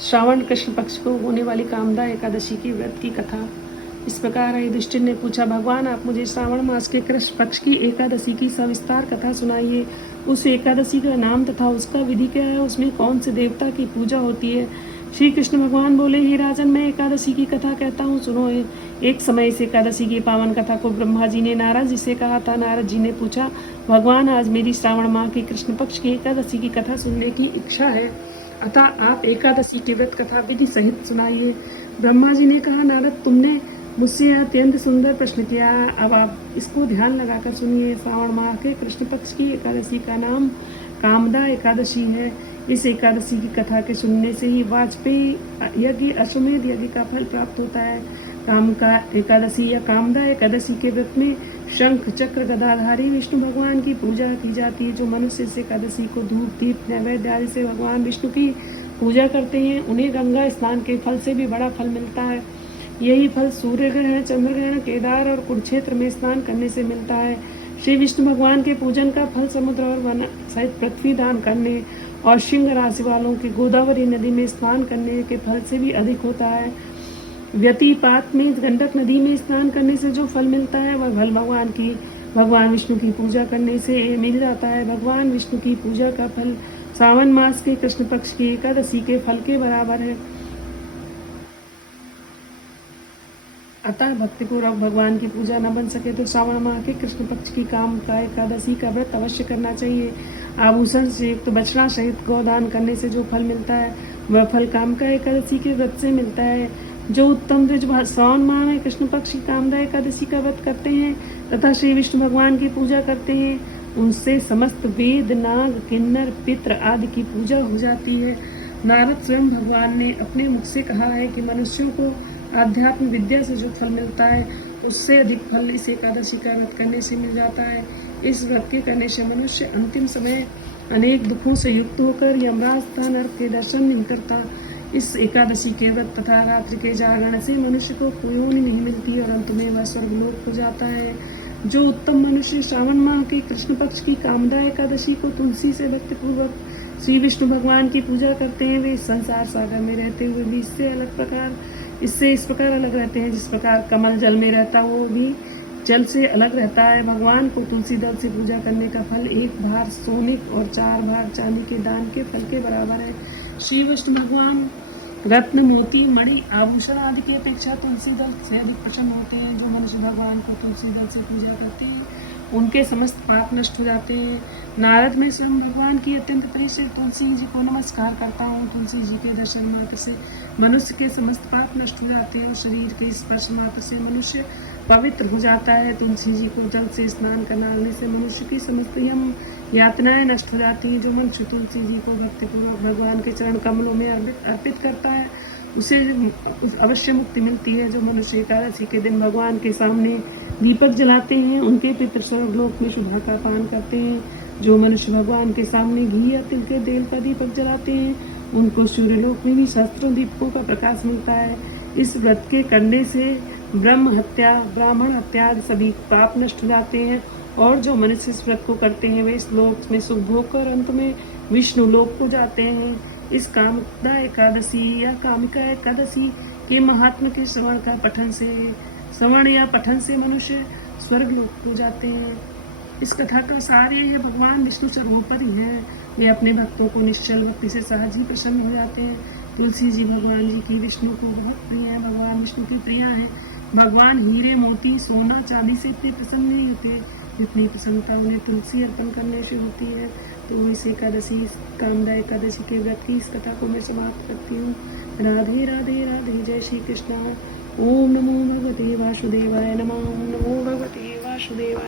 श्रावण कृष्ण पक्ष को होने वाली कामदा एकादशी की व्रत की कथा इस प्रकार है। युधिष्ठिर ने पूछा, भगवान आप मुझे श्रावण मास के कृष्ण पक्ष की एकादशी की सविस्तार कथा सुनाइए। उस एकादशी का नाम तथा उसका विधि क्या है, उसमें कौन से देवता की पूजा होती है। श्री कृष्ण भगवान बोले, हे राजन, मैं एकादशी की कथा कहता हूँ, सुनो। एक समय इस एकादशी की पावन कथा को ब्रह्मा जी ने नारद जी से कहा था। नारद जी ने पूछा, भगवान आज मेरी श्रावण माह की कृष्ण पक्ष की एकादशी की कथा सुनने की इच्छा है, अतः आप एकादशी की व्रत कथा विधि सहित सुनाइए। ब्रह्मा जी ने कहा, नारद, तुमने मुझसे अत्यंत सुंदर प्रश्न किया, अब आप इसको ध्यान लगाकर सुनिए। श्रावण माह के कृष्ण पक्ष की एकादशी का नाम कामदा एकादशी है। इस एकादशी की कथा के सुनने से ही वाजपेयी यज्ञ अश्वमेध यज्ञ का फल प्राप्त होता है। काम का एकादशी या कामदा एकादशी के व्रत में शंख चक्र गदाधारी विष्णु भगवान की पूजा की जाती है। जो मनुष्य इस एकादशी को धूप दीप नैवेद्य आदि से भगवान विष्णु की पूजा करते हैं, उन्हें गंगा स्नान के फल से भी बड़ा फल मिलता है। यही फल सूर्य ग्रहण, चंद्र ग्रहण, केदार और कुरुक्षेत्र में स्नान करने से मिलता है। श्री विष्णु भगवान के पूजन का फल समुद्र और वन सहित पृथ्वी दान करने और सिंह राशि वालों के गोदावरी नदी में स्नान करने के फल से भी अधिक होता है। व्यतिपात में गंडक नदी में स्नान करने से जो फल मिलता है, वह फल भगवान विष्णु की पूजा करने से मिल जाता है। भगवान विष्णु की पूजा का फल श्रावण मास के कृष्ण पक्ष की एकादशी के फल के बराबर है। अतः भक्तिपूर्वक भगवान की पूजा न बन सके तो श्रावण माह के कृष्ण पक्ष की काम का एकादशी का व्रत अवश्य करना चाहिए। आभूषण से युक्त बछड़ा सहित गोदान करने से जो फल मिलता है, वह फल काम का एकादशी के व्रत से मिलता है। जो उत्तम द्विज श्रावण माह में कृष्ण पक्ष की कामदा एकादशी का व्रत करते हैं तथा श्री विष्णु भगवान की पूजा करते हैं, उनसे समस्त वेद, नाग, किन्नर, पितृ आदि की पूजा हो जाती है। नारद स्वयं भगवान ने अपने मुख से कहा है कि मनुष्यों को आध्यात्म विद्या से जो फल मिलता है, उससे अधिक फल इस एकादशी का व्रत करने से मिल जाता है। इस व्रत के करने से मनुष्य अंतिम समय अनेक दुखों से युक्त होकर यमराज तथा नरक के दर्शन नहीं करता। इस एकादशी के व्रत तथा रात्रि के जागरण से मनुष्य को कोई योनि नहीं मिलती और अंत में वह स्वर्गलोक हो जाता है। जो उत्तम मनुष्य श्रावण माह के कृष्ण पक्ष की कामदा एकादशी को तुलसी से भक्तिपूर्वक श्री विष्णु भगवान की पूजा करते हैं, वे संसार सागर में रहते हुए भी इससे इस प्रकार अलग रहते हैं जिस प्रकार कमल जल में रहता हो भी जल से अलग रहता है। भगवान को तुलसी दल से पूजा करने का फल 1 भार सोने और 4 भार चांदी के दान के फल के बराबर है। श्री विष्णु भगवान रत्न, मोती, मणि, आभूषण आदि की अपेक्षा तुलसी दल से अधिक प्रसन्न होते हैं। जो मनुष्य भगवान को तुलसी दल से पूजा करते हैं, उनके समस्त पाप नष्ट हो जाते हैं। नारद में स्वयं भगवान की अत्यंत प्रिय से तुलसी जी को नमस्कार करता हूँ। तुलसी जी के दर्शन मात्र से मनुष्य के समस्त पाप नष्ट हो जाते हैं और शरीर के स्पर्श मात्र से मनुष्य पवित्र हो जाता है। तुलसी जी को जल से स्नान कराने से मनुष्य की समस्त यम यातनाएं नष्ट हो जाती हैं। जो मनुष्य तुलसी जी को भक्तिपूर्वक भगवान के चरण कमलों में अर्पित करता है, उसे अवश्य मुक्ति मिलती है। जो मनुष्य एकादशी के दिन भगवान के सामने दीपक जलाते हैं, उनके पितृ स्वर्गलोक में शुभा का पान करते हैं। जो मनुष्य भगवान के सामने घी या तिल के तेल का दीपक जलाते हैं, उनको सूर्यलोक में भी सहस्त्रों दीपकों का प्रकाश मिलता है। इस व्रत के करने से ब्रह्म हत्या, ब्राह्मण हत्या आदि सभी पाप नष्ट हो जाते हैं और जो मनुष्य इस व्रत को करते हैं, वे इस लोक में सुख भोग कर अंत में विष्णु लोक को जाते हैं। इस कामदा एकादशी या कामिका एकादशी के महात्म के श्रवण या पठन से मनुष्य स्वर्ग लोक को जाते हैं। इस कथा का सार ये है, भगवान विष्णु सर्वोपरि हैं। वे अपने भक्तों को निश्चल भक्ति से सहज ही प्रसन्न हो जाते हैं। तुलसी जी भगवान जी की विष्णु को बहुत प्रिय है, भगवान विष्णु की प्रिया है। भगवान हीरे, मोती, सोना, चांदी से इतने प्रसन्न नहीं होते जितनी प्रसन्नता उन्हें तुलसी अर्पण करने से होती है। तो इस एकादशी, कामदा एकादशी के व्रत की इस कथा को मैं समाप्त करती हूँ। राधे राधे राधे, जय श्री कृष्ण। ओम नमो भगवते वासुदेवाय नमः। ओम नमो भगवते वासुदेवाय।